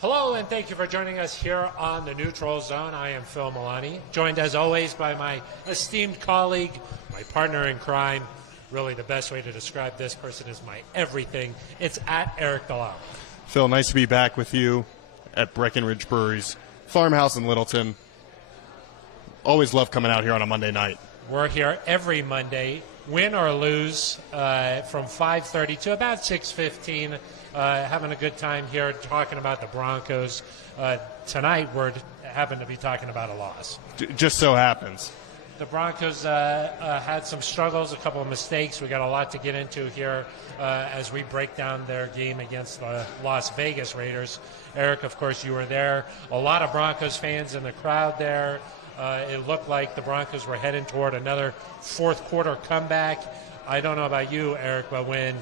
Hello, and thank you for joining us here on the Neutral Zone. I am Phil Milani, joined as always by my esteemed colleague, my partner in crime. Really, the best way to describe this person is my everything. It's at Aric DiLalla. Phil, nice to be back with you at Breckenridge Brewery's Farm House in Littleton. Always love coming out here on a Monday night. We're here every Monday, win or lose, from 5:30 to about 6:15. Having a good time here talking about the Broncos. Tonight we're happen to be talking about a loss. Just so happens. The Broncos had some struggles, a couple of mistakes. We got a lot to get into here as we break down their game against the Las Vegas Raiders. Aric, of course, you were there. A lot of Broncos fans in the crowd there. It looked like the Broncos were heading toward another fourth quarter comeback. I don't know about you, Aric, but when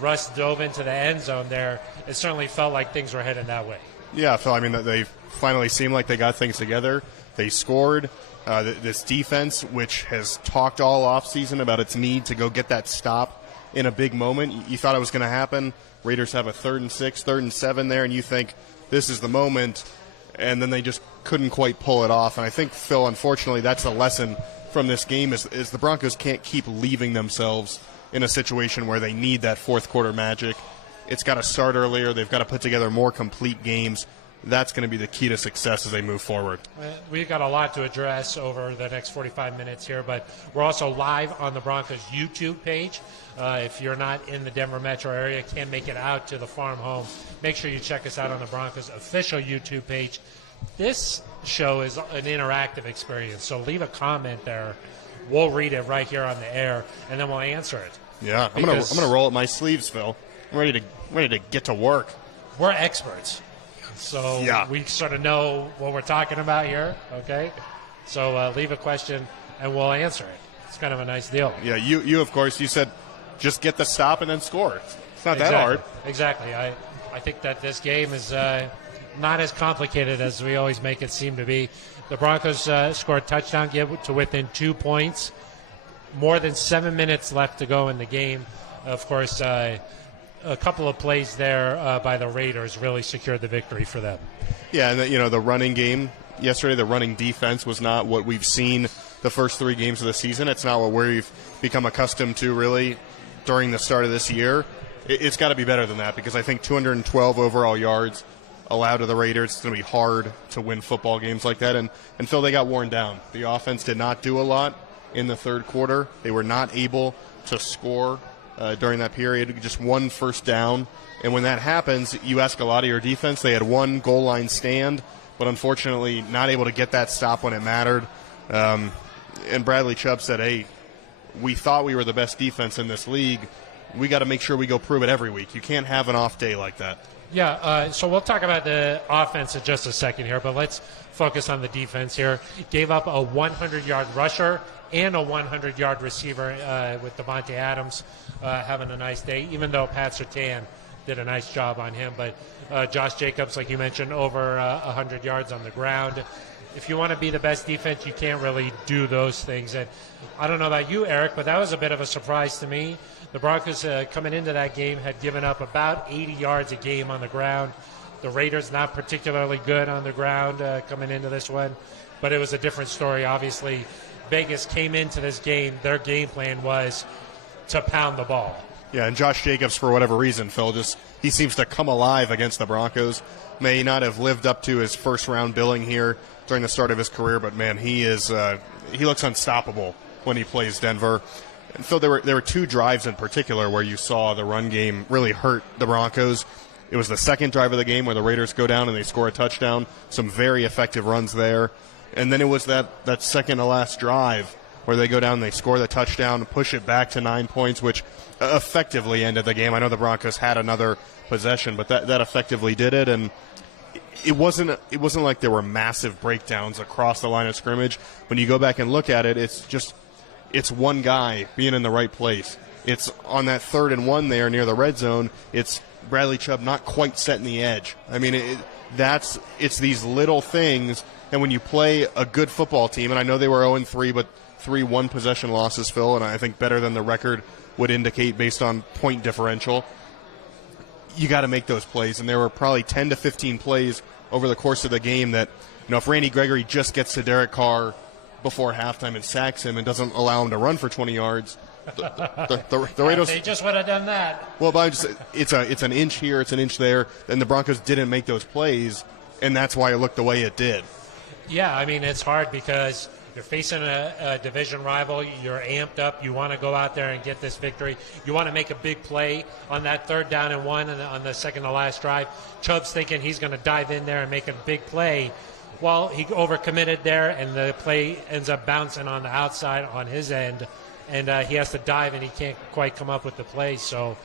Russ dove into the end zone there, it certainly felt like things were heading that way. Yeah, Phil, I mean, they finally seemed like they got things together. They scored. This defense, which has talked all offseason about its need to go get that stop in a big moment. You thought it was going to happen. Raiders have a 3rd and 6, 3rd and 7 there, and you think this is the moment, and then they just couldn't quite pull it off. And I think, Phil, unfortunately, that's the lesson from this game is the Broncos can't keep leaving themselves in a situation where they need that fourth quarter magic. It's got to start earlier. They've got to put together more complete games. That's going to be the key to success as they move forward. We've got a lot to address over the next 45 minutes here, but we're also live on the Broncos YouTube page. If you're not in the Denver metro area, can't make it out to the farm home, make sure you check us out on the Broncos official YouTube page. This show is an interactive experience, so leave a comment there. We'll read it right here on the air, and then we'll answer it. Yeah, I'm gonna roll up my sleeves, Phil. I'm ready to get to work. We're experts, so yeah. We sort of know what we're talking about here. Okay, so leave a question and we'll answer it. It's kind of a nice deal. Yeah, you of course you said just get the stop and then score. It's not that hard. Exactly. I think that this game is not as complicated as we always make it seem to be. The Broncos scored a touchdown, get to within 2 points. More than 7 minutes left to go in the game. Of course, a couple of plays there by the Raiders really secured the victory for them. Yeah, and the running game yesterday, the running defense was not what we've seen the first 3 games of the season. It's not what we've become accustomed to really during the start of this year. It's got to be better than that because I think 212 overall yards allowed to the Raiders. It's going to be hard to win football games like that. And Phil, they got worn down. The offense did not do a lot in the third quarter. They were not able to score during that period, just 1 first down. And when that happens, you ask a lot of your defense. They had 1 goal line stand, but unfortunately not able to get that stop when it mattered. And Bradley Chubb said, hey, we thought we were the best defense in this league. We got to make sure we go prove it every week. You can't have an off day like that. Yeah, so we'll talk about the offense in just a second here, but let's focus on the defense here. Gave up a 100-yard rusher and a 100-yard receiver with Javonte Adams having a nice day, even though Pat Surtain did a nice job on him. But Josh Jacobs, like you mentioned, over 100 yards on the ground. If you want to be the best defense, you can't really do those things. And I don't know about you, Aric, but that was a bit of a surprise to me. The Broncos coming into that game had given up about 80 yards a game on the ground. The Raiders not particularly good on the ground coming into this one, but it was a different story. Obviously, Vegas came into this game. Their game plan was to pound the ball. Yeah, and Josh Jacobs, for whatever reason, Phil, he seems to come alive against the Broncos. May not have lived up to his first-round billing here during the start of his career, but, man, he looks unstoppable when he plays Denver. And Phil, there were 2 drives in particular where you saw the run game really hurt the Broncos. It was the second drive of the game where the Raiders go down and they score a touchdown. Some very effective runs there. And then it was that second-to-last drive where they go down and they score the touchdown, push it back to 9 points, which effectively ended the game. I know the Broncos had another possession, but that effectively did it. And it wasn't like there were massive breakdowns across the line of scrimmage. When you go back and look at it, it's one guy being in the right place. It's on that 3rd and 1 there near the red zone. It's Bradley Chubb not quite setting the edge. I mean, it's these little things. And when you play a good football team, and I know they were 0-3, but 3 one-possession losses, Phil, and I think better than the record would indicate based on point differential. you got to make those plays. And there were probably 10 to 15 plays over the course of the game that, if Randy Gregory just gets to Derek Carr before halftime and sacks him and doesn't allow him to run for 20 yards, the Raiders. They just would have done that. Well, but it's an inch here, it's an inch there, and the Broncos didn't make those plays, and that's why it looked the way it did. Yeah, I mean, it's hard because you're facing a division rival. You're amped up. You want to go out there and get this victory. You want to make a big play on that 3rd down and 1 and on the second to last drive. Chubb's thinking he's going to dive in there and make a big play. Well, he overcommitted there, and the play ends up bouncing on the outside on his end, and he has to dive, and he can't quite come up with the play. So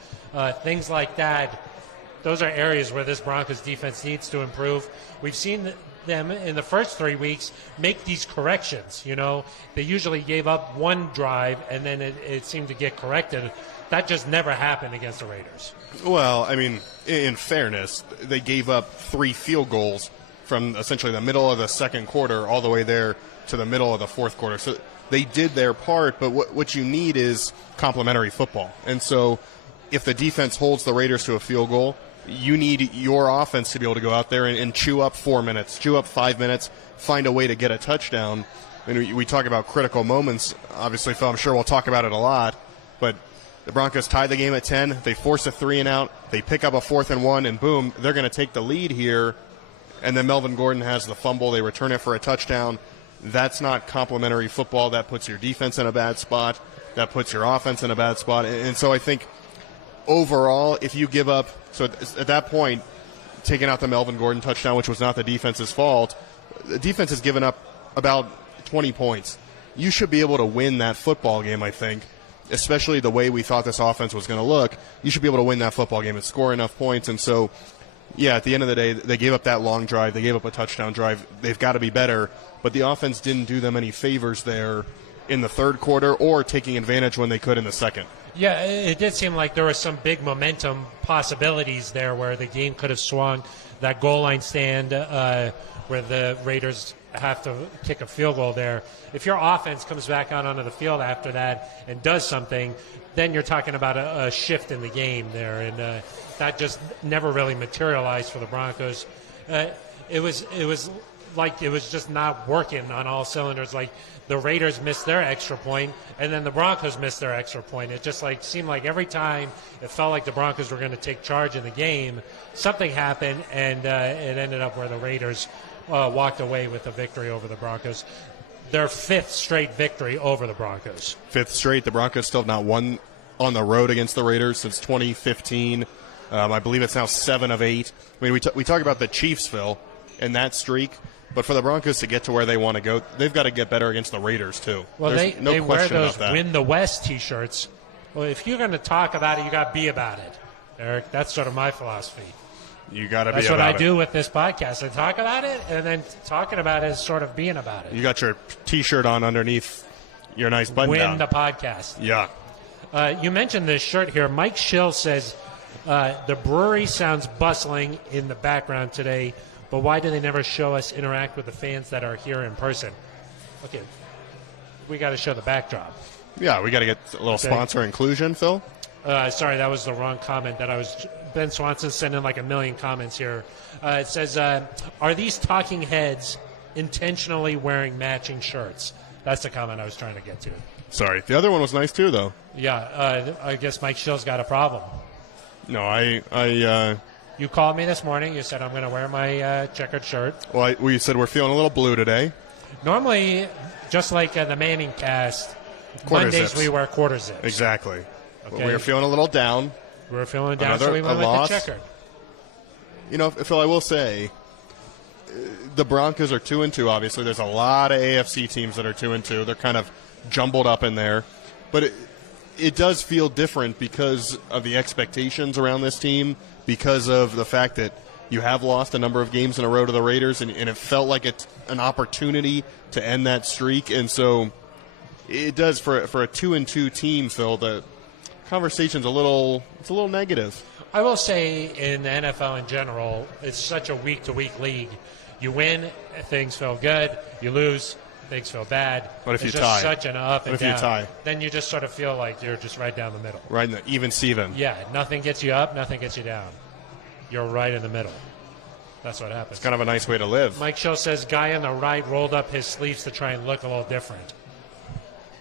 things like that, those are areas where this Broncos defense needs to improve. We've seen them in the first 3 weeks make these corrections. They usually gave up one drive, and then it seemed to get corrected. That just never happened against the Raiders. Well, I mean, in fairness, they gave up 3 field goals from essentially the middle of the second quarter all the way there to the middle of the fourth quarter. So they did their part, but what you need is complementary football. And so if the defense holds the Raiders to a field goal, you need your offense to be able to go out there and chew up 4 minutes, chew up 5 minutes, find a way to get a touchdown. And we talk about critical moments. Obviously, Phil, I'm sure we'll talk about it a lot, but the Broncos tie the game at 10. They force a 3 and out. They pick up a 4th and 1, and boom, they're going to take the lead here. And then Melvin Gordon has the fumble. They return it for a touchdown. That's not complementary football. That puts your defense in a bad spot. That puts your offense in a bad spot. And so I think overall, if you give up, so at that point, taking out the Melvin Gordon touchdown, which was not the defense's fault, the defense has given up about 20 points. You should be able to win that football game, I think, especially the way we thought this offense was going to look. You should be able to win that football game and score enough points. And so, yeah, at the end of the day, they gave up that long drive. They gave up a touchdown drive. They've got to be better. But the offense didn't do them any favors there in the third quarter or taking advantage when they could in the second. Yeah, it did seem like there were some big momentum possibilities there where the game could have swung. That goal line stand where the Raiders have to kick a field goal there. If your offense comes back out onto the field after that and does something, then you're talking about a shift in the game there. And that just never really materialized for the Broncos. It was like it was just not working on all cylinders. Like the Raiders missed their extra point, and then the Broncos missed their extra point. It just seemed like every time it felt like the Broncos were going to take charge in the game, something happened, and it ended up where the Raiders walked away with a victory over the Broncos. Their 5th straight victory over the Broncos. 5th straight. The Broncos still have not won on the road against the Raiders since 2015. I believe it's now 7 of 8. I mean, we talk about the Chiefs, Phil, and that streak. But for the Broncos to get to where they want to go, they've got to get better against the Raiders, too. Well, they wear those Win the West T-shirts. Well, if you're going to talk about it, you got to be about it, Eric. That's sort of my philosophy. You got to be about it. That's what I do with this podcast. I talk about it, and then talking about it is sort of being about it. You got your T-shirt on underneath your nice button-down. Win the podcast. Yeah. You mentioned this shirt here. Mike Schill says, the brewery sounds bustling in the background today, but why do they never show us interact with the fans that are here in person? Okay, we got to show the backdrop. Yeah, we got to get a little sponsor inclusion, Phil. Sorry, that was the wrong comment. Ben Swanson sent in like a million comments here. It says, are these talking heads intentionally wearing matching shirts? That's the comment I was trying to get to. Sorry. The other one was nice, too, though. Yeah, I guess Mike Schill's got a problem. No, You called me this morning. You said I'm going to wear my checkered shirt. Well, we said we're feeling a little blue today. Normally, just like the Manning cast, Mondays we wear quarter zips. Exactly. Okay. But we were feeling a little down. We were feeling down, so we went with the checkered. You know, Phil, I will say, the Broncos are 2-2, obviously. There's a lot of AFC teams that are 2-2. They're kind of jumbled up in there. But it does feel different because of the expectations around this team, because of the fact that you have lost a number of games in a row to the Raiders, and it felt like it's an opportunity to end that streak. And so it does, for a 2-2 team, Phil, the conversation's a little negative. I will say in the NFL in general, it's such a week-to-week league. You win, things feel good. You lose, things feel bad. But if it's you just tie, such an up and if down. you tie, then you just sort of feel like you're just right down the middle. Right in the even Steven. Yeah, nothing gets you up, nothing gets you down. you're right in the middle. That's what happens. It's kind of a nice way to live. Mike Show says guy on the right rolled up his sleeves to try and look a little different.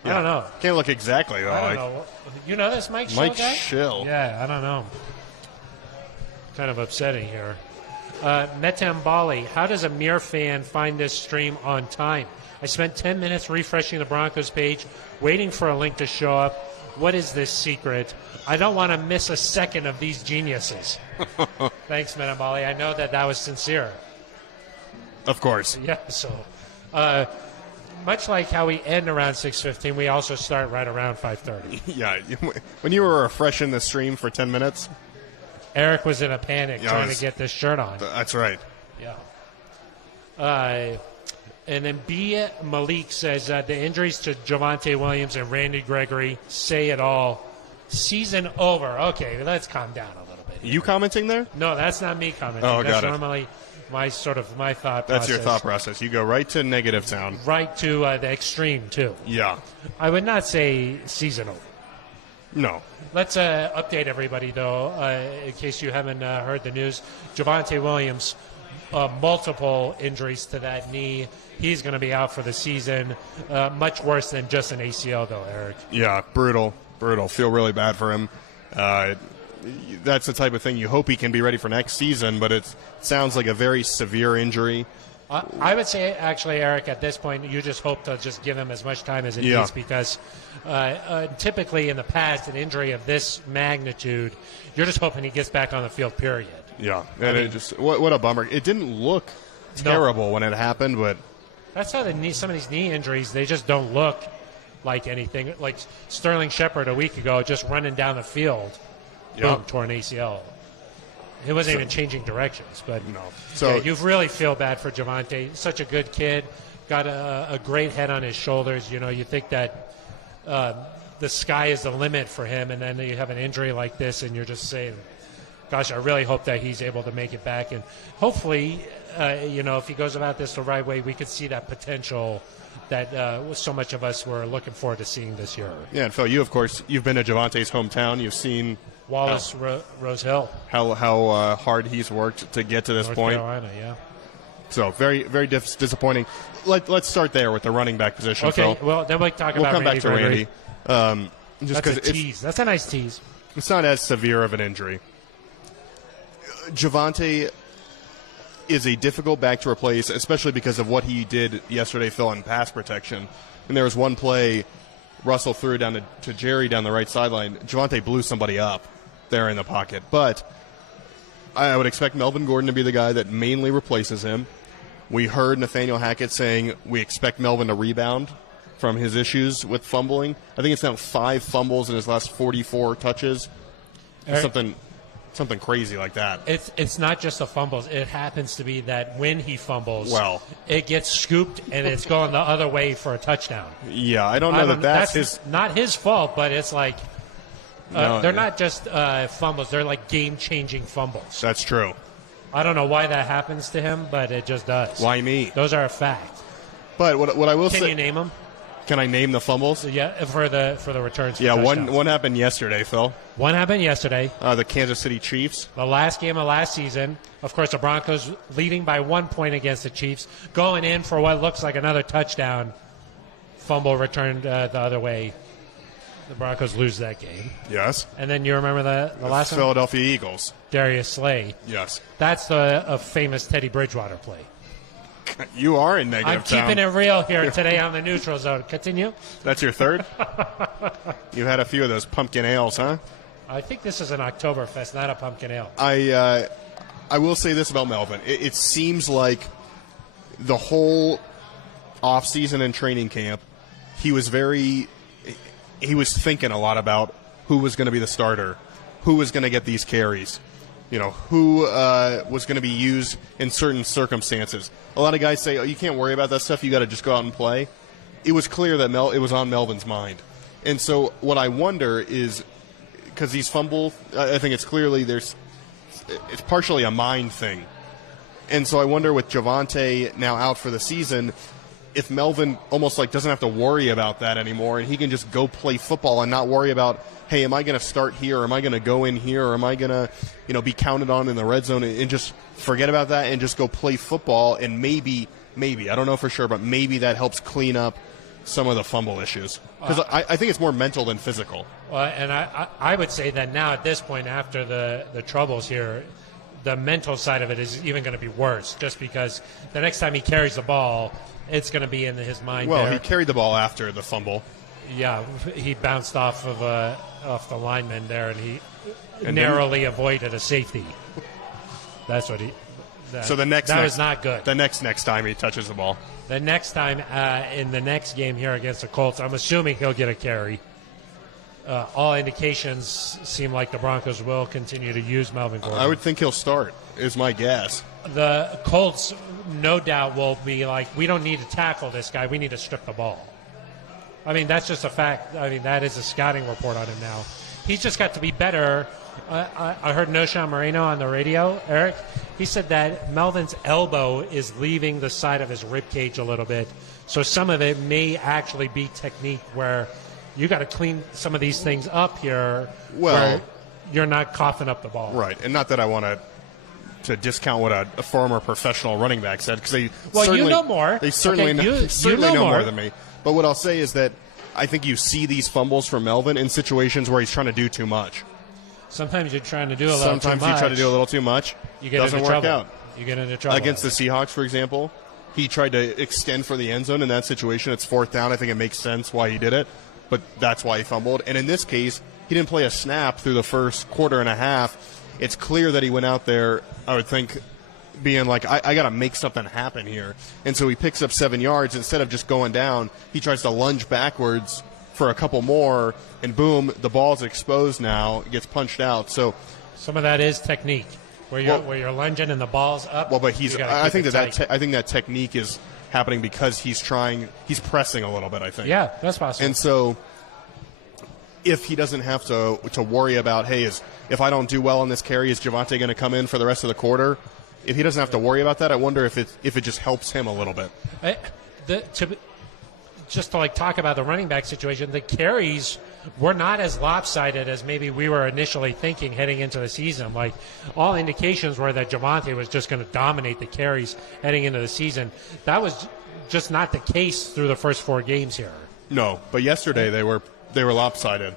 Yeah. I don't know. Can't look exactly, though. I don't know. You know this Mike Show Mike guy? Schill. Yeah, I don't know. Kind of upsetting here. Metambali, how does a mere fan find this stream on time? I spent 10 minutes refreshing the Broncos page, waiting for a link to show up. What is this secret? I don't want to miss a second of these geniuses. Thanks, Metambali. I know that was sincere. Of course. Yeah, so much like how we end around 6:15, we also start right around 5:30. Yeah, when you were refreshing the stream for 10 minutes, Eric was in a panic trying to get this shirt on. That's right. Yeah. And then B. Malik says the injuries to Javonte Williams and Randy Gregory say it all. Season over. Okay, let's calm down a little bit. You commenting there? No, that's not me commenting. Oh, that's got it. normally my thought process. That's your thought process. You go right to negative town. Right to the extreme, too. Yeah. I would not say season over. No. Let's update everybody, though, in case you haven't heard the news. Javonte Williams, multiple injuries to that knee. He's going to be out for the season. Much worse than just an ACL, though, Eric. Yeah, brutal. Feel really bad for him. That's the type of thing you hope he can be ready for next season, but it sounds like a very severe injury. I would say, actually, Eric, at this point, you just hope to just give him as much time as it needs, because typically in the past, an injury of this magnitude, you're just hoping he gets back on the field, period. Yeah, and it just what a bummer. It didn't look terrible when it happened, but that's how some of these knee injuries, they just don't look like anything. Like Sterling Shepard a week ago, just running down the field, boom, tore an ACL. He wasn't even changing directions, but no. So you really feel bad for Javonte. Such a good kid, got a great head on his shoulders. You know, you think that the sky is the limit for him, and then you have an injury like this, and you're just saying, gosh, I really hope that he's able to make it back. And hopefully, if he goes about this the right way, we could see that potential that so much of us were looking forward to seeing this year. Yeah, and Phil, you've been to Javonte's hometown. You've seen Wallace Rose Hill. How hard he's worked to get to this North point. Carolina, yeah. So very, very disappointing. Let's start there with the running back position, Okay, Phil. well, then we'll talk about We'll come back to Randy. Just That's a tease. That's a nice tease. It's not as severe of an injury. Javonte is a difficult back to replace, especially because of what he did yesterday, Phil, in pass protection. And there was one play Russell threw down to Jerry down the right sideline. Javonte blew somebody up there in the pocket. But I would expect Melvin Gordon to be the guy that mainly replaces him. We heard Nathaniel Hackett saying we expect Melvin to rebound from his issues with fumbling. I think it's now 5 fumbles in his last 44 touches. Something crazy like that. It's not just the fumbles. It happens to be that when he fumbles, it gets scooped and it's going the other way for a touchdown. Yeah, I don't know that's his. Not his fault, but it's like they're not just fumbles. They're like game-changing fumbles. That's true. I don't know why that happens to him, but it just does. Why me? Those are a fact. But what I will say. Can you name them? Can I name the fumbles? Yeah, for the returns. Yeah, one happened yesterday, Phil. One happened yesterday. The Kansas City Chiefs. The last game of last season. Of course, the Broncos leading by 1 point against the Chiefs, going in for what looks like another touchdown. Fumble returned the other way. The Broncos lose that game. Yes. And then you remember the last one? Philadelphia Eagles. Darius Slay. Yes. That's a famous Teddy Bridgewater play. You are in negative town. I'm keeping it real here today on the neutral zone. Continue. That's your third? You had a few of those pumpkin ales, huh? I think this is an Oktoberfest, not a pumpkin ale. I will say this about Melvin. It seems like the whole offseason and training camp, he was thinking a lot about who was going to be the starter, who was going to get these carries, who was going to be used in certain circumstances. A lot of guys say, you can't worry about that stuff. You got to just go out and play. It was clear that it was on Melvin's mind. And so what I wonder is, because these fumble, I think it's clearly it's partially a mind thing. And so I wonder with Javonte now out for the season, if Melvin almost like doesn't have to worry about that anymore, and he can just go play football and not worry about, hey, am I going to start here, or am I going to go in here, or am I going to, be counted on in the red zone, and just forget about that and just go play football, and maybe, I don't know for sure, but maybe that helps clean up some of the fumble issues. Because I think it's more mental than physical. Well, and I would say that now at this point, after the troubles here, the mental side of it is even going to be worse, just because the next time he carries the ball, it's going to be in his mind. Well, there. He carried the ball after the fumble. Yeah, he bounced off the lineman there, and he narrowly avoided a safety. That's what he. So that was not good. The next time he touches the ball. The next time in the next game here against the Colts, I'm assuming he'll get a carry. All indications seem like the Broncos will continue to use Melvin Gordon. I would think he'll start, is my guess. The Colts, no doubt, will be like, we don't need to tackle this guy. We need to strip the ball. I mean, that's just a fact. I mean, that is a scouting report on him now. He's just got to be better. I heard Noshan Moreno on the radio, Eric. He said that Melvin's elbow is leaving the side of his rib cage a little bit. So some of it may actually be technique where you got to clean some of these things up here where you're not coughing up the ball. Right, and not that I want to discount what a former professional running back said, because they you know more. They certainly know more than me. But what I'll say is that I think you see these fumbles from Melvin in situations where he's trying to do too much. Sometimes you're trying to do a little too much. Sometimes you try to do a little too much. You get doesn't into work trouble. out. You get into trouble. Against the Seahawks, for example, he tried to extend for the end zone in that situation. It's 4th down. I think it makes sense why he did it, but that's why he fumbled. And in this case, he didn't play a snap through the first quarter and a half. It's clear that he went out there, I would think, being like, I got to make something happen here. And so he picks up 7 yards. Instead of just going down, he tries to lunge backwards for a couple more, and boom, the ball's exposed now. It gets punched out. So some of that is technique, where you're lunging and the ball's up. Well, but I think that technique is happening because he's pressing a little bit, I think. Yeah, that's possible. And so if he doesn't have to worry about, hey, if I don't do well on this carry, is Javonte going to come in for the rest of the quarter? If he doesn't have to worry about that, I wonder if it just helps him a little bit. Just to talk about the running back situation, the carries were not as lopsided as maybe we were initially thinking heading into the season. All indications were that Javonte was just going to dominate the carries heading into the season. That was just not the case through the first 4 games here. No, but yesterday they were lopsided.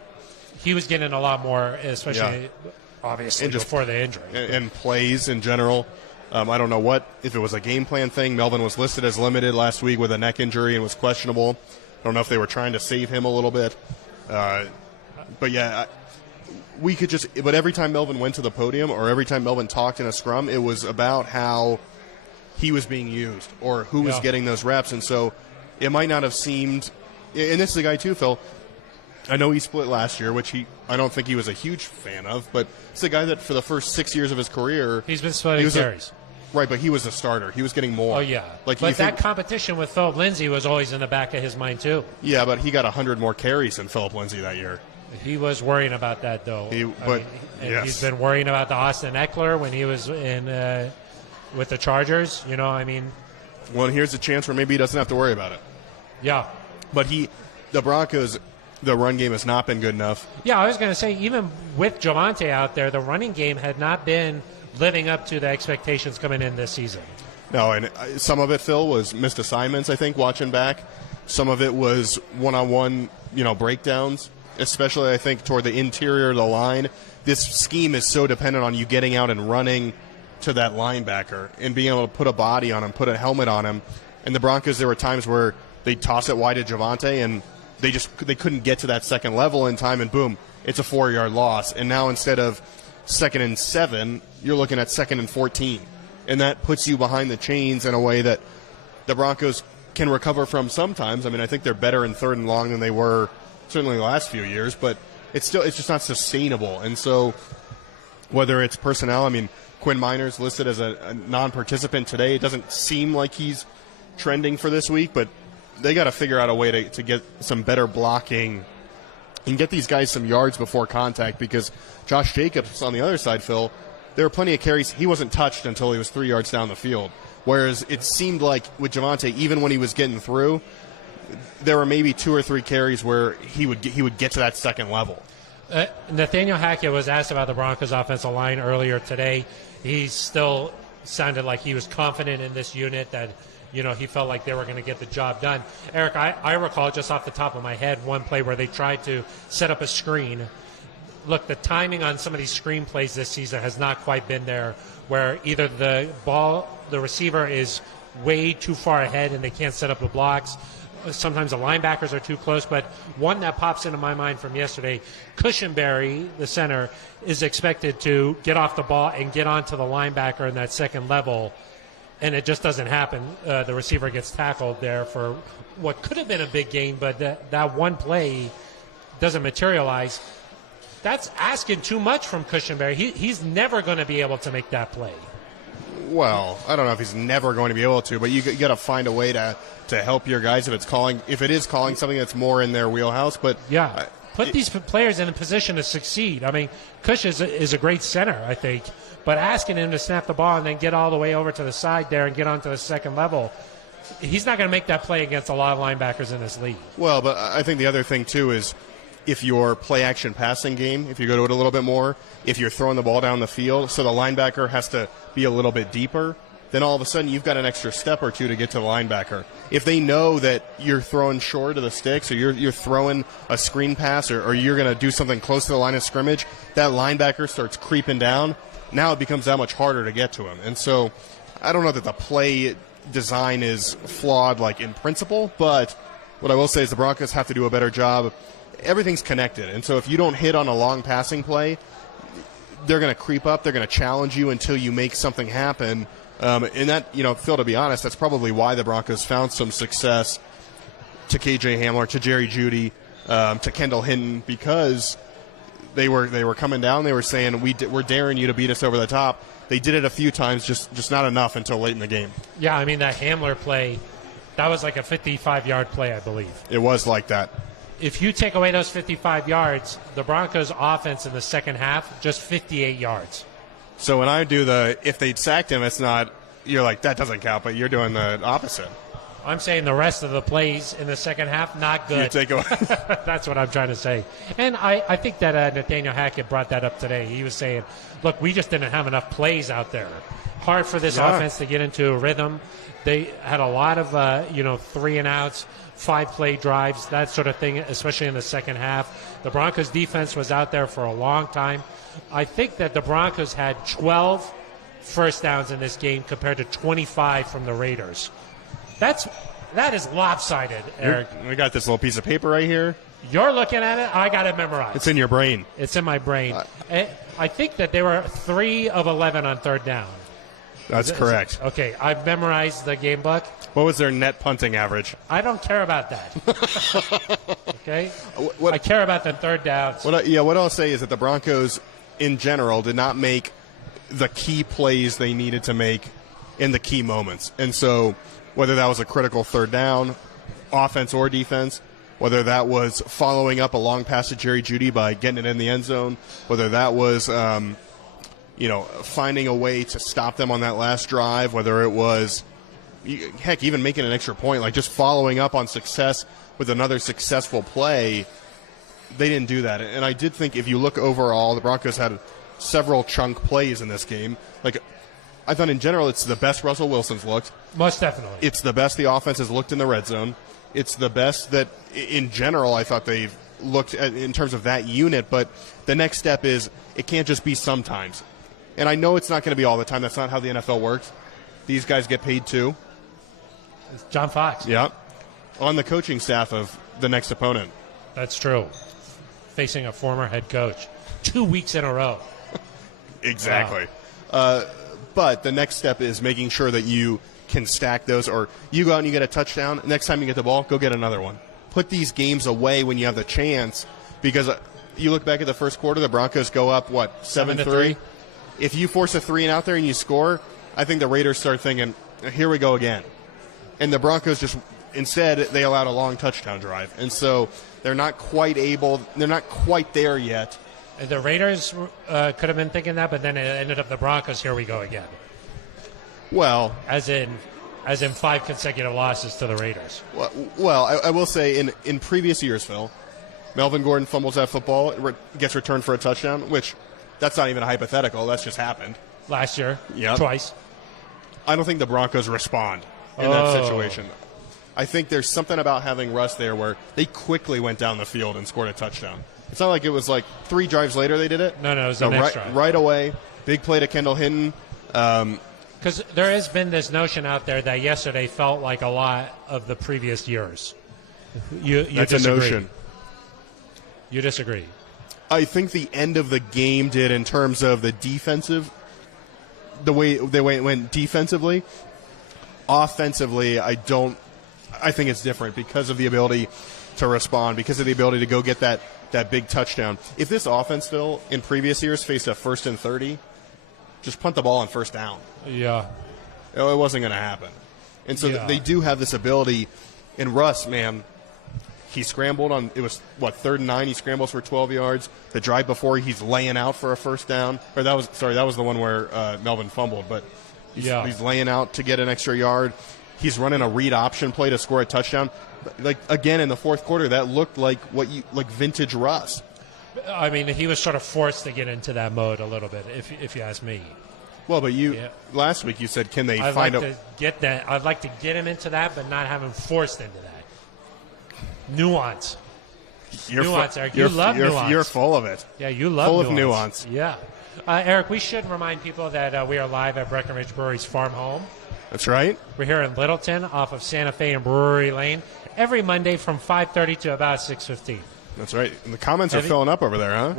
He was getting a lot more, especially obviously before the injury. And plays in general. I don't know if it was a game plan thing. Melvin was listed as limited last week with a neck injury and was questionable. I don't know if they were trying to save him a little bit. But yeah, but every time Melvin went to the podium or every time Melvin talked in a scrum, it was about how he was being used or who was getting those reps. And so it might not have seemed, and this is a guy too, Phil, I know he split last year, which I don't think he was a huge fan of, but it's a guy that for the first 6 years of his career, he's been splitting carries. Right, but he was a starter. He was getting more. Oh, yeah. But that competition with Philip Lindsay was always in the back of his mind, too. Yeah, but he got 100 more carries than Philip Lindsay that year. He was worrying about that, though. Yes. He's been worrying about the Austin Eckler when he was in with the Chargers. Well, and here's a chance where maybe he doesn't have to worry about it. Yeah. But the Broncos, the run game has not been good enough. Yeah, I was going to say, even with Javonte out there, the running game had not been living up to the expectations coming in this season. No, and some of it, Phil, was missed assignments, I think, watching back. Some of it was one-on-one, breakdowns, especially, I think, toward the interior of the line. This scheme is so dependent on you getting out and running to that linebacker and being able to put a body on him, put a helmet on him. And the Broncos, there were times where they'd toss it wide to Javonte, and they couldn't get to that second level in time, and boom, it's a 4-yard loss. And now instead of 2nd and 7, you're looking at 2nd and 14. And that puts you behind the chains in a way that the Broncos can recover from sometimes. I think they're better in 3rd and long than they were certainly the last few years, but it's just not sustainable. And so whether it's personnel, Quinn Minor's listed as a non-participant today. It doesn't seem like he's trending for this week, but they got to figure out a way to get some better blocking and get these guys some yards before contact, because Josh Jacobs on the other side, Phil, there were plenty of carries. He wasn't touched until he was 3 yards down the field. Whereas it seemed like with Javonte, even when he was getting through, there were maybe 2 or 3 carries where he would get to that second level. Nathaniel Hackett was asked about the Broncos' offensive line earlier today. He still sounded like he was confident in this unit, that he felt like they were going to get the job done. Eric, I recall just off the top of my head one play where they tried to set up a screen. Look, the timing on some of these screen plays this season has not quite been there, where either the receiver is way too far ahead and they can't set up the blocks. Sometimes the linebackers are too close, but one that pops into my mind from yesterday, Cushenberry, the center, is expected to get off the ball and get onto the linebacker in that second level, and it just doesn't happen. The receiver gets tackled there for what could have been a big gain, but that one play doesn't materialize. That's asking too much from Cushenberry. He's never going to be able to make that play. Well, I don't know if he's never going to be able to, but you got to find a way to help your guys if it is calling something that's more in their wheelhouse. But yeah, put these players in a position to succeed. I mean, Cush is a great center, I think, but asking him to snap the ball and then get all the way over to the side there and get onto the second level, he's not going to make that play against a lot of linebackers in this league. Well, but I think the other thing too is, if your play-action passing game, if you go to it a little bit more, if you're throwing the ball down the field, so the linebacker has to be a little bit deeper, then all of a sudden you've got an extra step or two to get to the linebacker. If they know that you're throwing short of the sticks, or you're throwing a screen pass, or you're going to do something close to the line of scrimmage, that linebacker starts creeping down. Now it becomes that much harder to get to him. And so I don't know that the play design is flawed, like in principle, but what I will say is the Broncos have to do a better job. Everything's connected, and so if you don't hit on a long passing play, they're going to creep up. They're going to challenge you until you make something happen. And that, Phil, to be honest, that's probably why the Broncos found some success to KJ Hamler, to Jerry Jeudy, to Kendall Hinton, because they were coming down. They were saying, we're daring you to beat us over the top. They did it a few times, just not enough until late in the game. Yeah, I mean, that Hamler play, that was like a 55-yard play, I believe. It was like that. If you take away those 55 yards, the Broncos' offense in the second half, just 58 yards. So when I do if they'd sacked him, it's not, you're like, that doesn't count, but you're doing the opposite. I'm saying the rest of the plays in the second half, not good. You take away. That's what I'm trying to say. And I think that Nathaniel Hackett brought that up today. He was saying, look, we just didn't have enough plays out there. Hard for this offense to get into a rhythm. They had a lot of, 3-and-outs, 5-play drives, that sort of thing, especially in the second half. The Broncos' defense was out there for a long time. I think that the Broncos had 12 first downs in this game compared to 25 from the Raiders. That is lopsided, Eric. We got this little piece of paper right here. You're looking at it. I got it memorized. It's in your brain. It's in my brain. I think that they were 3 of 11 on third down. That's correct. Okay, I've memorized the game book. What was their net punting average? I don't care about that. Okay? I care about the third downs. What I'll say is that the Broncos, in general, did not make the key plays they needed to make in the key moments. And so whether that was a critical third down, offense or defense, whether that was following up a long pass to Jerry Jeudy by getting it in the end zone, whether that was finding a way to stop them on that last drive, whether it was, heck, even making an extra point, like just following up on success with another successful play, they didn't do that. And I did think if you look overall, the Broncos had several chunk plays in this game. Like, I thought in general it's the best Russell Wilson's looked. Most definitely. It's the best the offense has looked in the red zone. It's the best that, in general, I thought they've looked at in terms of that unit. But the next step is it can't just be sometimes. And I know it's not going to be all the time. That's not how the NFL works. These guys get paid too. It's John Fox. Yeah. On the coaching staff of the next opponent. That's true. Facing a former head coach 2 weeks in a row. Exactly. Wow. But the next step is making sure that you can stack those, or you go out and you get a touchdown. Next time you get the ball, go get another one. Put these games away when you have the chance, because you look back at the first quarter, the Broncos go up, 7-3? If you force a 3-and-out there and you score, I think the Raiders start thinking, here we go again. And the Broncos instead, they allowed a long touchdown drive. And so they're not quite there yet. The Raiders could have been thinking that, but then it ended up the Broncos, here we go again. Well, as in 5 consecutive losses to the Raiders. Well, I will say in previous years, Phil, Melvin Gordon fumbles that football, gets returned for a touchdown, which that's not even a hypothetical. That's just happened. Last year, Yep. twice. I don't think the Broncos respond in that situation. I think there's something about having Russ there where they quickly went down the field and scored a touchdown. It's not like it was like 3 drives later they did it. No, it was the next drive. Right away, big play to Kendall Hinton. Because there has been this notion out there that yesterday felt like a lot of the previous years. You That's disagree. a notion. You disagree. I think the end of the game did in terms of the defensive, the way it went defensively. Offensively, I think it's different because of the ability to respond, because of the ability to go get that big touchdown. If this offense, Phil, in previous years faced a 1st and 30, just punt the ball on first down. Yeah. It wasn't going to happen. And so Yeah. they do have this ability. And Russ, man, he scrambled on, it was, 3rd and 9. He scrambles for 12 yards. The drive before, he's laying out for a first down. Or that was the one where Melvin fumbled. But he's laying out to get an extra yard. He's running a read option play to score a touchdown. Like, again, in the fourth quarter, that looked like vintage Russ. I mean, he was sort of forced to get into that mode a little bit, if you ask me. Well, but last week you said, can they I'd find like to get that. I'd like to get him into that, but not have him forced into that. Nuance. Nuance, Eric. You love nuance. You're full of it. Yeah, you love full of nuance. Yeah. Eric, we should remind people that we are live at Breckenridge Brewery's Farm Home. That's right. We're here in Littleton off of Santa Fe and Brewery Lane every Monday from 5:30 to about 6:15. That's right. And the comments are filling up over there, huh?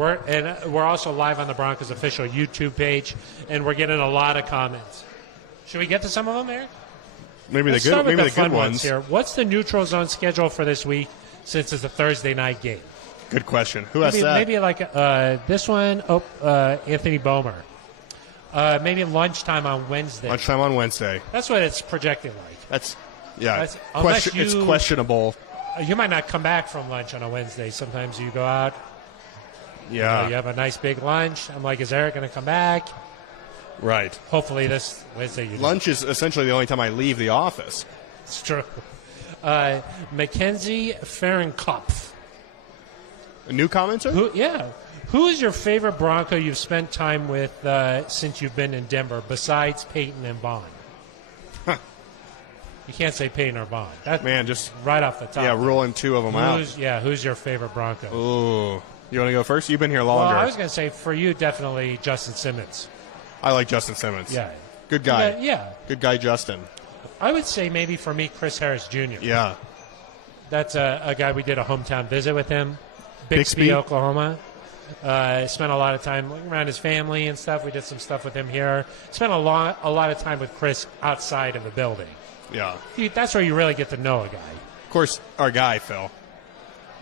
We're also live on the Broncos official YouTube page, and we're getting a lot of comments. Should we get to some of them, Eric? Maybe Let's the start with good fun ones. here. What's the neutral zone schedule for this week since it's a Thursday night game? Good question. Who asked that? Maybe like this one, Anthony Bomer. Maybe lunchtime on Wednesday. Lunchtime on Wednesday. That's what it's projected like. It's questionable. You might not come back from lunch on a Wednesday. Sometimes you go out. Yeah. You have a nice big lunch. I'm like, is Eric going to come back? Right. Hopefully this Wednesday you do. Lunch is essentially the only time I leave the office. It's true. Mackenzie Fahrenkopf. A new commenter? Who is your favorite Bronco you've spent time with since you've been in Denver, besides Peyton and Bond? You can't say Peyton or Bond. Just right off the top. Yeah, ruling 2 of them out. Who's your favorite Bronco? Ooh. You want to go first? You've been here longer. Well, I was going to say, for you, definitely Justin Simmons. I like Justin Simmons. Yeah. Good guy. Yeah. Good guy, Justin. I would say maybe for me, Chris Harris Jr. Yeah. That's a guy we did a hometown visit with him. Bixby, Oklahoma. Spent a lot of time around his family and stuff. We did some stuff with him here. Spent a lot of time with Chris outside of the building. Yeah. That's where you really get to know a guy. Of course, our guy, Phil.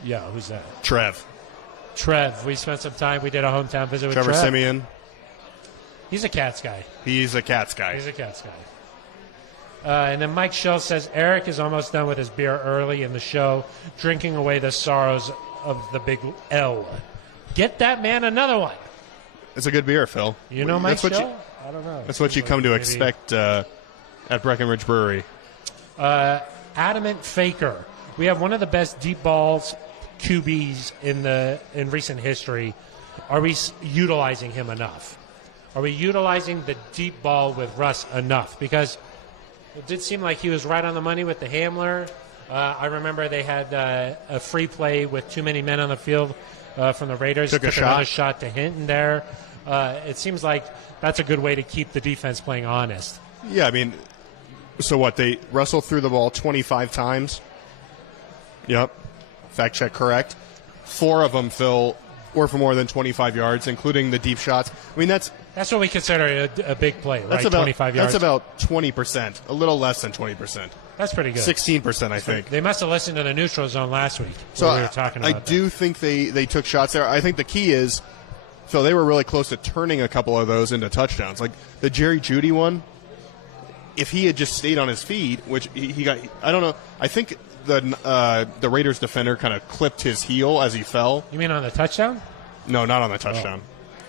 Yeah, who's that? Trev. We spent some time. We did a hometown visit with Trevor Simeon. He's a Cats guy. He's a Cats guy. And then Mike Schell says, Eric is almost done with his beer early in the show, drinking away the sorrows of the big L. Get that man another one. It's a good beer, Phil. You know Mike Schell? I don't know. That's what you come to expect at Breckenridge Brewery. Adamant Faker. We have one of the best deep balls QBs in recent history. Are we utilizing him enough? Are we utilizing the deep ball with Russ enough? Because it did seem like he was right on the money with the Hamler. I remember they had a free play with too many men on the field from the Raiders. Took another shot to Hinton there. It seems like that's a good way to keep the defense playing honest. Yeah, I mean, so what? Russell threw the ball 25 times. Yep. Fact check correct. 4 of them, Phil, were for more than 25 yards, including the deep shots. I mean, that's what we consider a big play, right? 25 yards. That's about 20%, a little less than 20%. That's pretty good. 16%, I think. They must have listened to the neutral zone last week. So we were talking about I do think they took shots there. I think the key is, Phil, they were really close to turning a couple of those into touchdowns. Like the Jerry Jeudy one, if he had just stayed on his feet, which he got, I don't know. I think the Raiders defender kind of clipped his heel as he fell. You mean on the touchdown? No, not on the touchdown.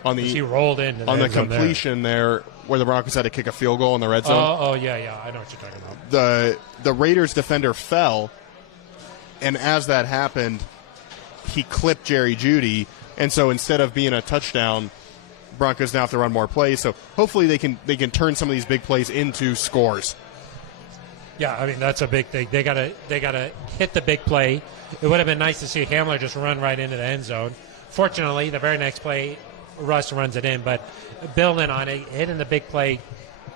On the he rolled in on the completion there, where the Broncos had to kick a field goal in the red zone. Oh, yeah. I know what you're talking about. The Raiders defender fell, and as that happened, he clipped Jerry Jeudy, and so instead of being a touchdown, Broncos now have to run more plays. So hopefully they can turn some of these big plays into scores. Yeah, I mean that's a big thing. They gotta hit the big play. It would have been nice to see Hamler just run right into the end zone. Fortunately, the very next play, Russ runs it in, but building on it, hitting the big play,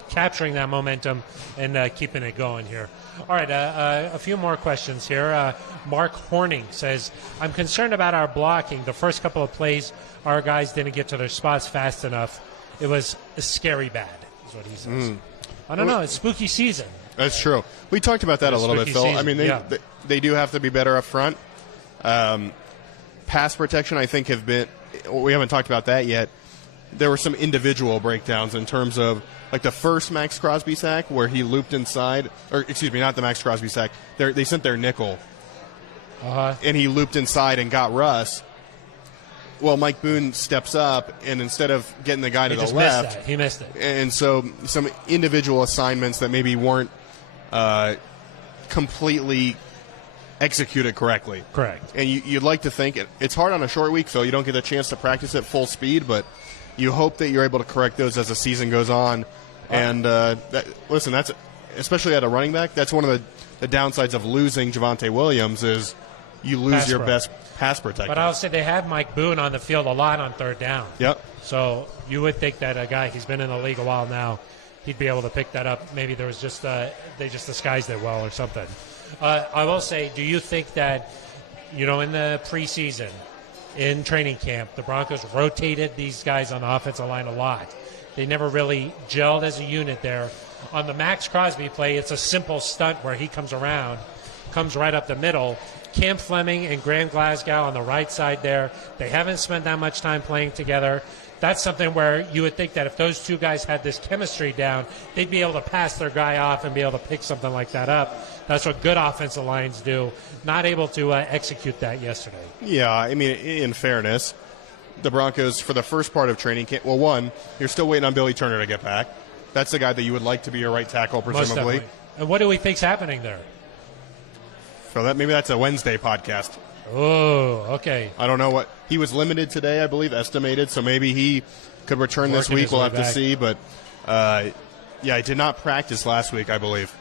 capturing that momentum, and keeping it going here. All right, a few more questions here. Mark Horning says, I'm concerned about our blocking. The first couple of plays, our guys didn't get to their spots fast enough. It was scary bad, is what he says. I don't know. It's spooky season. That's true. We talked about that a little bit, Phil. Season. I mean, they do have to be better up front. Pass protection, I think, we haven't talked about that yet. There were some individual breakdowns in terms of, like the first Max Crosby sack where he looped inside, or excuse me, not the Max Crosby sack. They sent their nickel, and he looped inside and got Russ. Well, Mike Boone steps up, and instead of getting the guy to the left, he missed it. And so some individual assignments that maybe weren't completely executed correctly. Correct. And you'd like to think it's hard on a short week, Phil. You don't get a chance to practice at full speed, but you hope that you're able to correct those as the season goes on. And listen, that's especially at a running back. That's one of the downsides of losing Javonte Williams is you lose your best pass protector. But I'll say they have Mike Boone on the field a lot on third down. Yep. So you would think that a guy, he's been in the league a while now, he'd be able to pick that up. Maybe there was just they just disguised it well or something. I will say, do you think that, in the preseason, in training camp, the Broncos rotated these guys on the offensive line a lot? They never really gelled as a unit there. On the Max Crosby play, it's a simple stunt where he comes around, comes right up the middle. Cam Fleming and Graham Glasgow on the right side there. They haven't spent that much time playing together. That's something where you would think that if those two guys had this chemistry down, they'd be able to pass their guy off and be able to pick something like that up. That's what good offensive lines do. Not able to execute that yesterday. Yeah, I mean, in fairness, the Broncos, for the first part of training camp, well, one, you're still waiting on Billy Turner to get back. That's the guy that you would like to be your right tackle, presumably. And what do we think's happening there? So maybe that's a Wednesday podcast. Oh, okay. I don't know what he was limited today, I believe, estimated. So maybe he could return this week. We'll have to see. But he did not practice last week, I believe.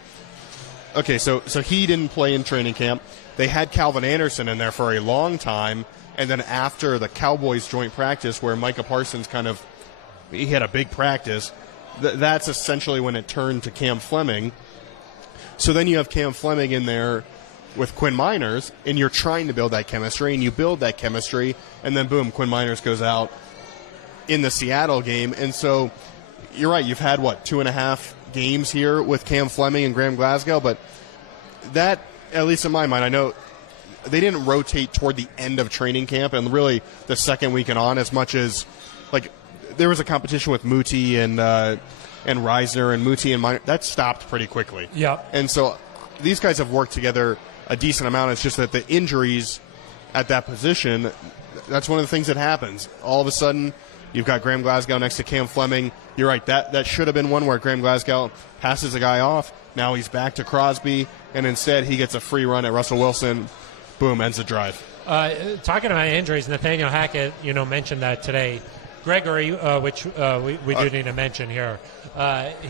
Okay, so he didn't play in training camp. They had Calvin Anderson in there for a long time, and then after the Cowboys joint practice, where Micah Parsons he had a big practice. That's essentially when it turned to Cam Fleming. So then you have Cam Fleming in there with Quinn Miners, and you're trying to build that chemistry, and you build that chemistry, and then boom, Quinn Miners goes out in the Seattle game. And so you're right, you've had, 2.5 games here with Cam Fleming and Graham Glasgow, but that, at least in my mind, I know they didn't rotate toward the end of training camp and really the second week and on as much as, there was a competition with Muti and Reisner and Muti and Minor. That stopped pretty quickly. Yeah. And so these guys have worked together a decent amount. It's just that the injuries at that position, that's one of the things that happens. All of a sudden, you've got Graham Glasgow next to Cam Fleming. You're right, that should have been one where Graham Glasgow passes a guy off. Now he's back to Crosby, and instead he gets a free run at Russell Wilson. Boom, ends the drive. Talking about injuries, Nathaniel Hackett, mentioned that today. Gregory, which we do need to mention here,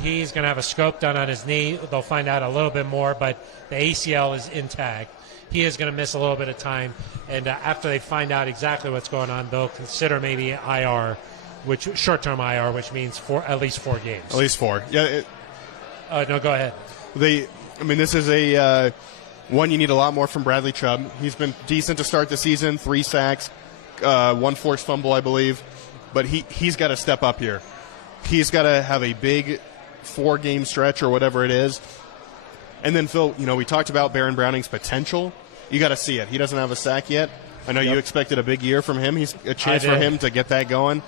he's going to have a scope done on his knee. They'll find out a little bit more, but the ACL is intact. He is going to miss a little bit of time, and after they find out exactly what's going on, they'll consider maybe IR, short-term IR, which means at least 4 games. At least 4. Yeah. No, go ahead. This is a one you need a lot more from Bradley Chubb. He's been decent to start the season, 3 sacks, 1 forced fumble, I believe. But he's got to step up here. He's got to have a big 4-game stretch or whatever it is. And then, Phil, we talked about Baron Browning's potential. You got to see it. He doesn't have a sack yet. I know you expected a big year from him. He's a chance for him to get that going.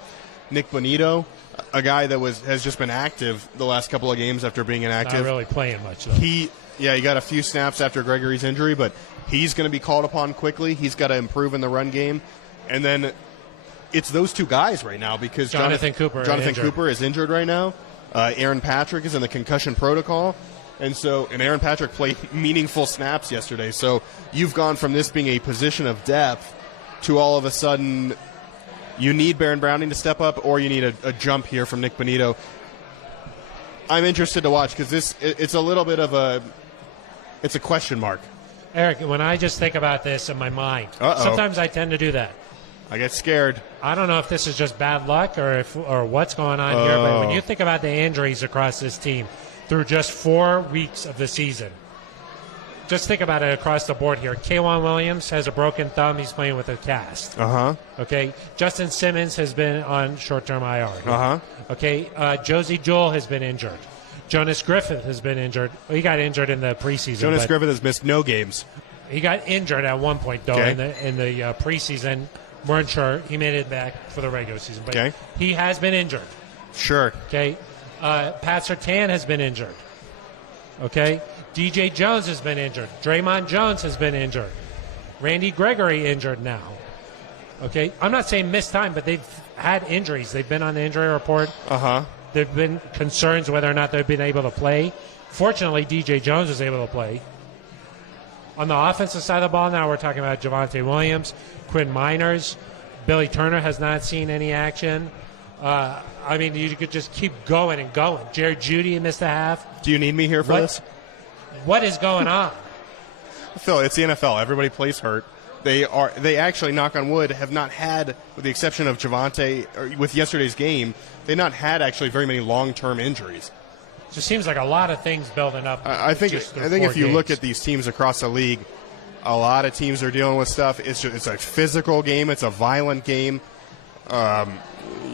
Nick Bonito, a guy that has just been active the last couple of games after being inactive. Not really playing much, though. He got a few snaps after Gregory's injury, but he's going to be called upon quickly. He's got to improve in the run game. And then it's those 2 guys right now because Jonathan Cooper is injured right now. Aaron Patrick is in the concussion protocol. And Aaron Patrick played meaningful snaps yesterday. So you've gone from this being a position of depth to all of a sudden you need Baron Browning to step up, or you need a jump here from Nick Bonito. I'm interested to watch because it's a little bit of it's a question mark. Eric, when I just think about this in my mind, sometimes I tend to do that. I get scared. I don't know if this is just bad luck or what's going on here, but when you think about the injuries across this team through just 4 weeks of the season, just think about it across the board here. K'Wan Williams has a broken thumb. He's playing with a cast. Okay. Justin Simmons has been on short-term IR. Okay. Josie Jewell has been injured. Jonas Griffith has been injured. Well, he got injured in the preseason. Jonas Griffith has missed no games. He got injured at one point, though, in the preseason. Weren't sure. He made it back for the regular season. But he has been injured. Sure. Okay. Pat Surtain has been injured. Okay. DJ Jones has been injured. Draymond Jones has been injured. Randy Gregory injured now. Okay. I'm not saying missed time, but they've had injuries. They've been on the injury report. There have been concerns whether or not they've been able to play. Fortunately, DJ Jones was able to play. On the offensive side of the ball now, we're talking about Javonte Williams, Quinn Miners. Billy Turner has not seen any action. I mean, you could just keep going and going. Jared Jeudy missed a half. Do you need me here for this? What is going on? Phil, it's the NFL. Everybody plays hurt. They actually, knock on wood, have not had, with the exception of Javonte, or with yesterday's game, they've not had actually very many long-term injuries. It just seems like a lot of things building up. I think if you look at these teams across the league, a lot of teams are dealing with stuff. It's a physical game. It's a violent game.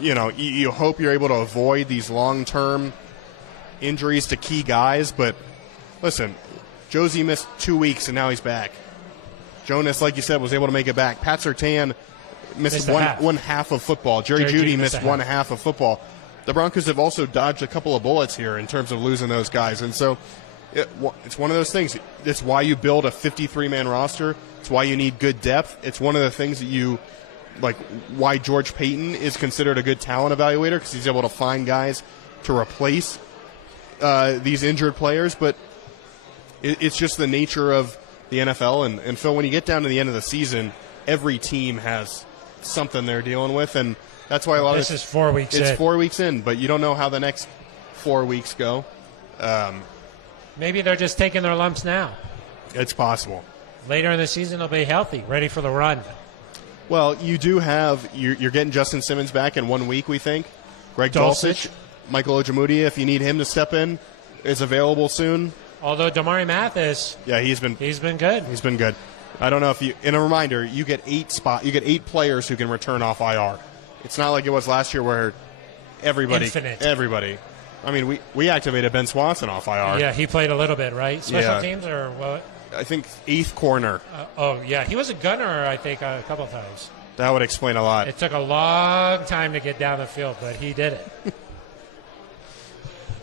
You hope you're able to avoid these long-term injuries to key guys. But listen, Josie missed 2 weeks and now he's back. Jonas, like you said, was able to make it back. Pat Surtain missed one half of football. Jerry Jeudy missed one half of football. The Broncos have also dodged a couple of bullets here in terms of losing those guys. And so it's one of those things. It's why you build a 53-man roster. It's why you need good depth. It's one of the things that you like, why George Payton is considered a good talent evaluator, because he's able to find guys to replace these injured players. But it's just the nature of the NFL. And Phil, when you get down to the end of the season, every team has something they're dealing with. And that's why this is 4 weeks in. It's 4 weeks in, but you don't know how the next 4 weeks go. Maybe they're just taking their lumps now. It's possible. Later in the season, they'll be healthy, ready for the run. Well, you do have – you're getting Justin Simmons back in 1 week, we think. Greg Dulcich, Michael Ojemudia, if you need him to step in, is available soon. Although Damari Mathis – yeah, he's been good. He's been good. I don't know if you – in a reminder, you get 8 players who can return off IR. It's not like it was last year where everybody. I mean, we activated Ben Swanson off IR. Yeah, he played a little bit, right? Special teams or what? I think 8th corner. He was a gunner, I think, a couple of times. That would explain a lot. It took a long time to get down the field, but he did it.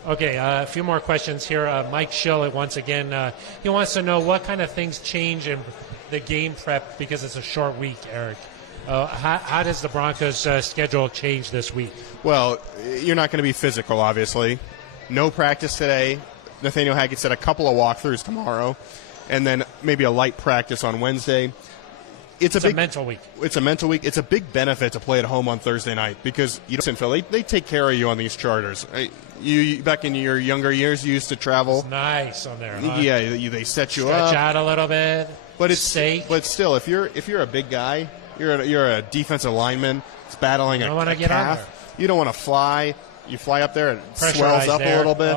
Okay, a few more questions here. Mike Schill, once again, he wants to know what kind of things change in the game prep because it's a short week, Eric. How does the Broncos' schedule change this week? Well, you're not going to be physical, obviously. No practice today. Nathaniel Hackett said a couple of walkthroughs tomorrow, and then maybe a light practice on Wednesday. It's a mental week. It's a mental week. It's a big benefit to play at home on Thursday night because they take care of you on these charters. You back in your younger years, you used to travel. It's nice on there. Huh? Yeah, they set you up. Stretch out a little bit. But it's safe. But still, if you're a big guy. You're a defensive lineman. It's battling a calf. You don't want to fly. You fly up there and it swells up a little bit.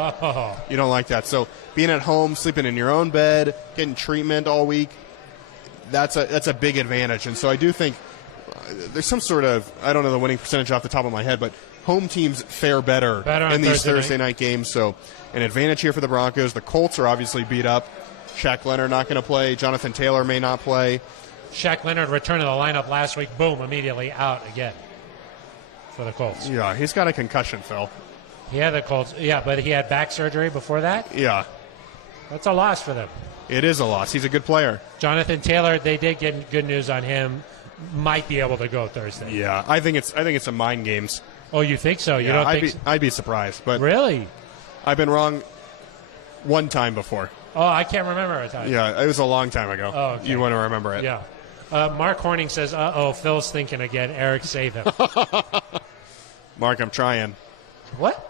You don't like that. So being at home, sleeping in your own bed, getting treatment all week, that's a big advantage. And so I do think there's some sort of, I don't know the winning percentage off the top of my head, but home teams fare better in these Thursday night games. So an advantage here for the Broncos. The Colts are obviously beat up. Shaq Leonard not going to play. Jonathan Taylor may not play. Shaq Leonard returned to the lineup last week. Boom, immediately out again for the Colts. Yeah, he's got a concussion, Phil. He had the Colts. Yeah, but he had back surgery before that? Yeah. That's a loss for them. It is a loss. He's a good player. Jonathan Taylor, they did get good news on him. Might be able to go Thursday. Yeah, I think it's a mind games. Oh, you think so? You don't think I'd be surprised. But really? I've been wrong one time before. Oh, I can't remember a time. Yeah, it was a long time ago. Oh, okay. You want to remember it. Yeah. Mark Horning says, Phil's thinking again. Aric, save him. Mark, I'm trying. What?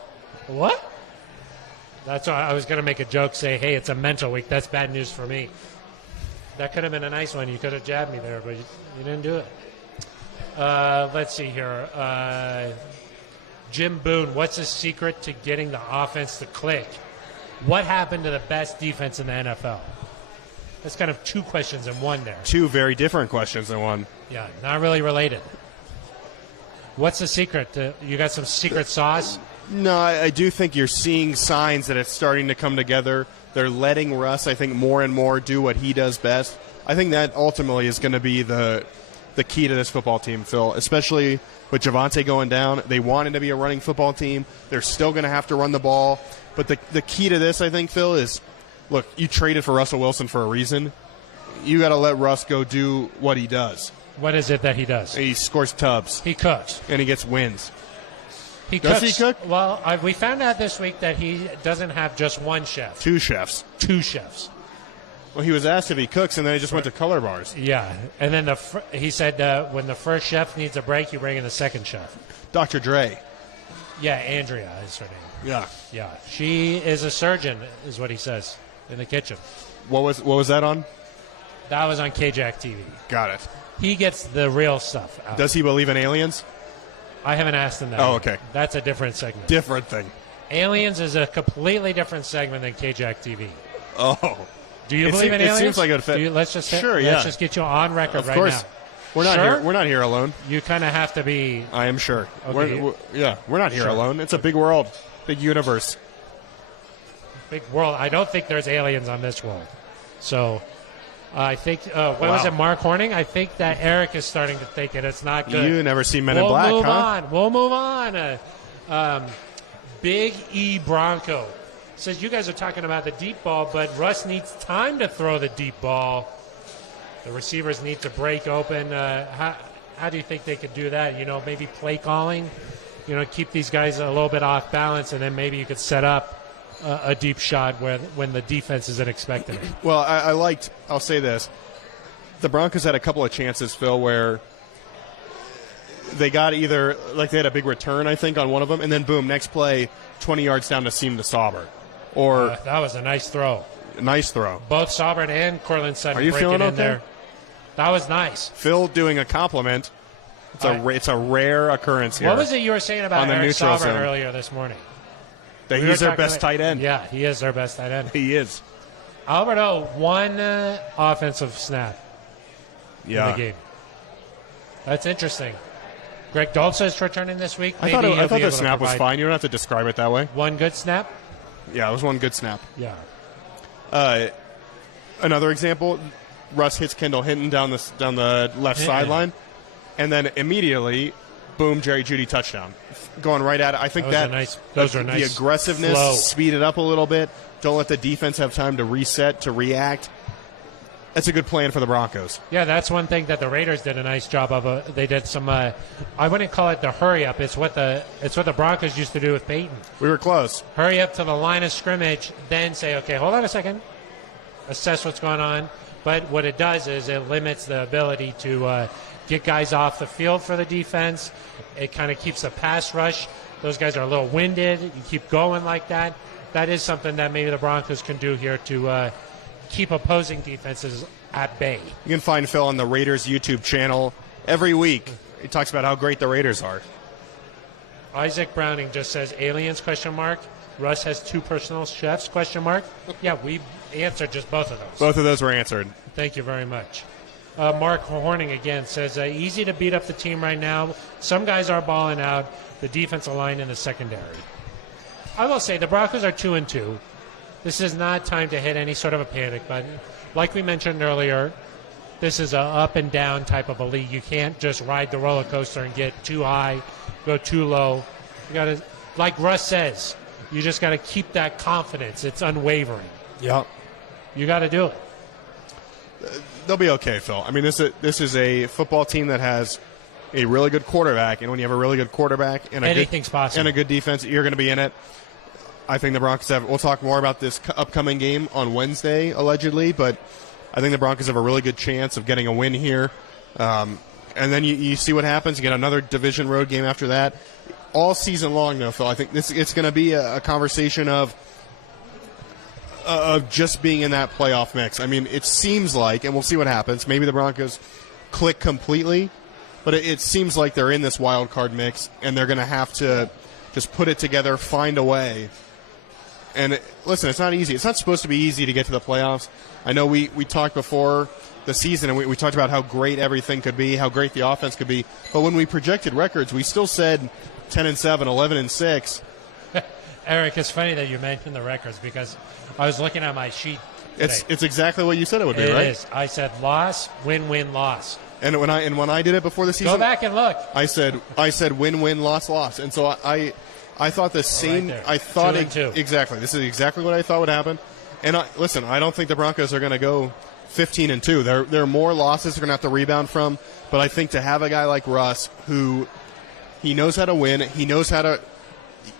That's why I was going to make a joke, say, hey, it's a mental week. That's bad news for me. That could have been a nice one. You could have jabbed me there, but you didn't do it. Let's see here. Jim Boone, what's the secret to getting the offense to click? What happened to the best defense in the NFL? That's kind of two questions in one there. Two very different questions in one. Yeah, not really related. What's the secret? You got some secret sauce? No, I do think you're seeing signs that it's starting to come together. They're letting Russ, I think, more and more do what he does best. I think that ultimately is going to be the key to this football team, Phil, especially with Javonte going down. They wanted to be a running football team. They're still going to have to run the ball. But the key to this, I think, Phil, is, look, you traded for Russell Wilson for a reason. You got to let Russ go do what he does. What is it that he does? He scores tubs. He cooks. And he gets wins. Does he cook? Well, we found out this week that he doesn't have just one chef. Two chefs. Well, he was asked if he cooks, and then he just went to color bars. Yeah, and then he said when the first chef needs a break, you bring in the second chef. Dr. Dre. Yeah, Andrea is her name. Yeah. Yeah, she is a surgeon, is what he says, in the kitchen. What was that on? That was on KJack TV. Got it. He gets the real stuff out. Does he believe in aliens? I haven't asked him that. Oh, okay. That's a different segment. Different thing. Aliens is a completely different segment than KJack TV. Oh. Do you believe in aliens? It seems like it would fit. Let's just get you on record right now. Of course. We're not here alone. You kind of have to be. I am sure. Okay. We're not here alone. It's a big world, big universe. Big world. I don't think there's aliens on this world. So I think, was it, Mark Horning? I think that Aric is starting to think it. It's not good. You never see Men in Black, huh? We'll move on. Big E Bronco says you guys are talking about the deep ball, but Russ needs time to throw the deep ball. The receivers need to break open. How do you think they could do that? Maybe play calling, keep these guys a little bit off balance, and then maybe you could set up a deep shot when the defense isn't expecting it. Well, I'll say this. The Broncos had a couple of chances, Phil, where they got either, they had a big return, I think, on one of them, and then boom, next play, 20 yards down to seam to Sauber. Or that was a nice throw. Nice throw. Both Saubert and Cortland Sutton Are you breaking feeling in okay? there. That was nice. Phil doing a compliment. It's a rare occurrence here. What was it you were saying about Eric Saubert earlier this morning? That he's their best tight end. Yeah, he is their best tight end. He is. Alberto, one offensive snap in the game. That's interesting. Greg Dolce is returning this week. I thought the snap was fine. You don't have to describe it that way. One good snap? Yeah, it was one good snap. Yeah. Another example, Russ hits Kendall Hinton down the left sideline, and then immediately, boom, Jerry Jeudy touchdown. Going right at it. I think those are nice. The aggressiveness, flow. Speed it up a little bit. Don't let the defense have time to reset, to react. That's a good plan for the Broncos. Yeah, that's one thing that the Raiders did a nice job of. They did some. I wouldn't call it the hurry up. It's what the Broncos used to do with Peyton. We were close. Hurry up to the line of scrimmage, then say, okay, hold on a second, assess what's going on. But what it does is it limits the ability to get guys off the field for the defense. It kind of keeps the pass rush. Those guys are a little winded. You keep going like that. That is something that maybe the Broncos can do here to keep opposing defenses at bay. You can find Phil on the Raiders YouTube channel every week. He talks about how great the Raiders are. Isaac Browning just says, aliens, ? Russ has two personal chefs, ? Yeah, we answered just both of those. Both of those were answered. Thank you very much. Mark Horning again says, easy to beat up the team right now. Some guys are balling out. The defensive line in the secondary. I will say the Broncos are 2-2. This is not time to hit any sort of a panic button. Like we mentioned earlier, this is a up and down type of a league. You can't just ride the roller coaster and get too high, go too low. You got to, like Russ says, you just got to keep that confidence. It's unwavering. Yeah. You got to do it. They'll be okay, Phil. I mean, this is a football team that has a really good quarterback, and when you have a really good quarterback and anything's possible, and a good defense, you're going to be in it. I think the Broncos have. We'll talk more about this upcoming game on Wednesday, allegedly, but I think the Broncos have a really good chance of getting a win here. And then you see what happens. You get another division road game after that. All season long, though, Phil, I think it's going to be a conversation of just being in that playoff mix. I mean, it seems like, and we'll see what happens, maybe the Broncos click completely, but it seems like they're in this wild card mix, and they're going to have to just put it together, find a way. And listen, it's not easy. It's not supposed to be easy to get to the playoffs. I know we talked before the season, and we talked about how great everything could be, how great the offense could be. But when we projected records, we still said 10-7, 11-6. Eric, it's funny that you mentioned the records because I was looking at my sheet today. It's exactly what you said it would be, right? It is. I said loss, win, loss. And when I did it before the season, go back and look. I said win, loss. And so I thought the same. Right, I thought 2-2. Exactly. This is exactly what I thought would happen. And listen, I don't think the Broncos are going to go 15-2. There are more losses they're going to have to rebound from. But I think to have a guy like Russ, who he knows how to win, he knows how to.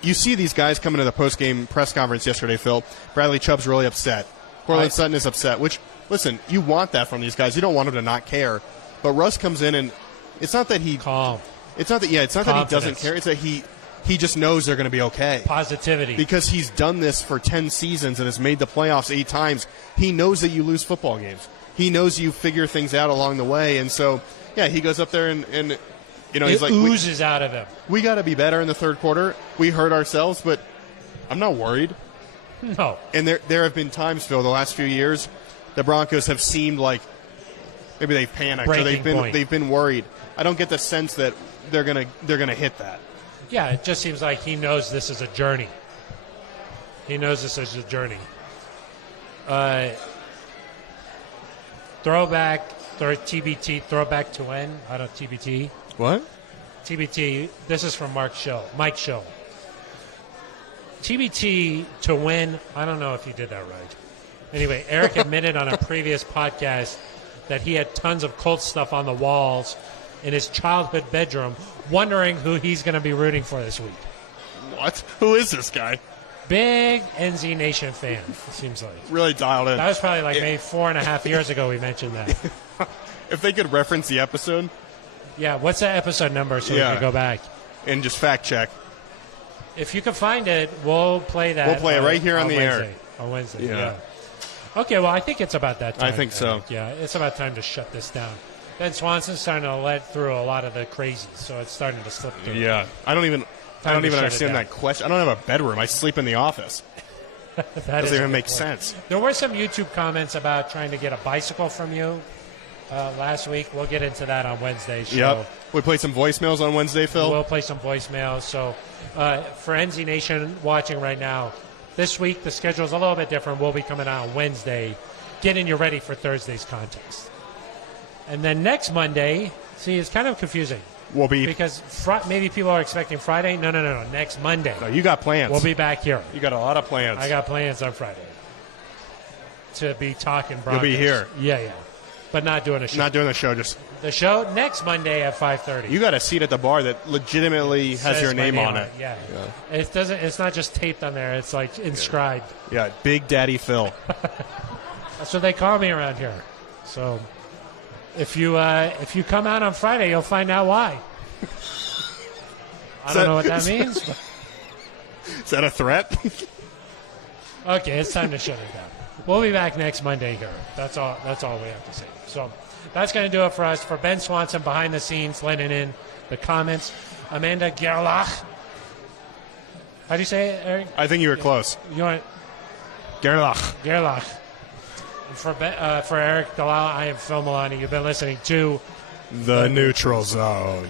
You see these guys coming to the post-game press conference yesterday, Phil. Bradley Chubb's really upset. Cortland Sutton is upset. Which, listen, you want that from these guys. You don't want them to not care. But Russ comes in, and it's not that he calm. It's not that he doesn't care. It's that he just knows they're going to be okay. Positivity. Because he's done this for 10 seasons and has made the playoffs 8 times. He knows that you lose football games. He knows you figure things out along the way. And so, yeah, he goes up there and he's like, oozes out of him. We got to be better in the third quarter. We hurt ourselves, but I'm not worried. No. And there have been times, Phil, the last few years, the Broncos have seemed like maybe they've panicked or they've been worried. I don't get the sense that they're gonna hit that. Yeah, it just seems like he knows this is a journey. TBT, throwback to when? I don't TBT. What? TBT, this is from Mike Show. TBT to win, I don't know if he did that right. Anyway, Eric admitted on a previous podcast that he had tons of Colts stuff on the walls in his childhood bedroom, wondering who he's going to be rooting for this week. What? Who is this guy? Big NZ Nation fan, it seems like. Really dialed in. That was probably maybe 4.5 years ago we mentioned that. If they could reference the episode. Yeah, what's that episode number so we can go back? And just fact check. If you can find it, we'll play that. We'll play it right here on the Wednesday, air. On Wednesday, yeah. Okay, well, I think it's about that time. I think so. Yeah, it's about time to shut this down. Ben Swanson's starting to let through a lot of the crazies, so it's starting to slip through. Yeah. I don't even understand that question. I don't have a bedroom. I sleep in the office. That doesn't even make sense. There were some YouTube comments about trying to get a bicycle from you last week. We'll get into that on Wednesday. Yep. We play some voicemails on Wednesday, Phil. We'll play some voicemails. So for NZ Nation watching right now, this week the schedule is a little bit different. We'll be coming out on Wednesday, getting you ready for Thursday's contest. And then next Monday, see, it's kind of confusing. We'll be because maybe people are expecting Friday. No. Next Monday. No, you got plans. We'll be back here. You got a lot of plans. I got plans on Friday to be talking Broncos. You'll be here. Yeah. But not doing a show. Not doing the show. Just the show next Monday at 5:30. You got a seat at the bar that legitimately has your name on it. Yeah. It doesn't. It's not just taped on there. It's like inscribed. Yeah. Big Daddy Phil. That's what they call me around here. So. If you come out on Friday, you'll find out why. I don't know what that means. But. Is that a threat? Okay, it's time to shut it down. We'll be back next Monday here. That's all we have to say. So that's going to do it for us. For Ben Swanson behind the scenes, letting in the comments. Amanda Gerlach. How do you say it, Eric? I think you were close. You want Gerlach. For Aric DiLalla, I am Phil Milani. You've been listening to The Neutral Zone.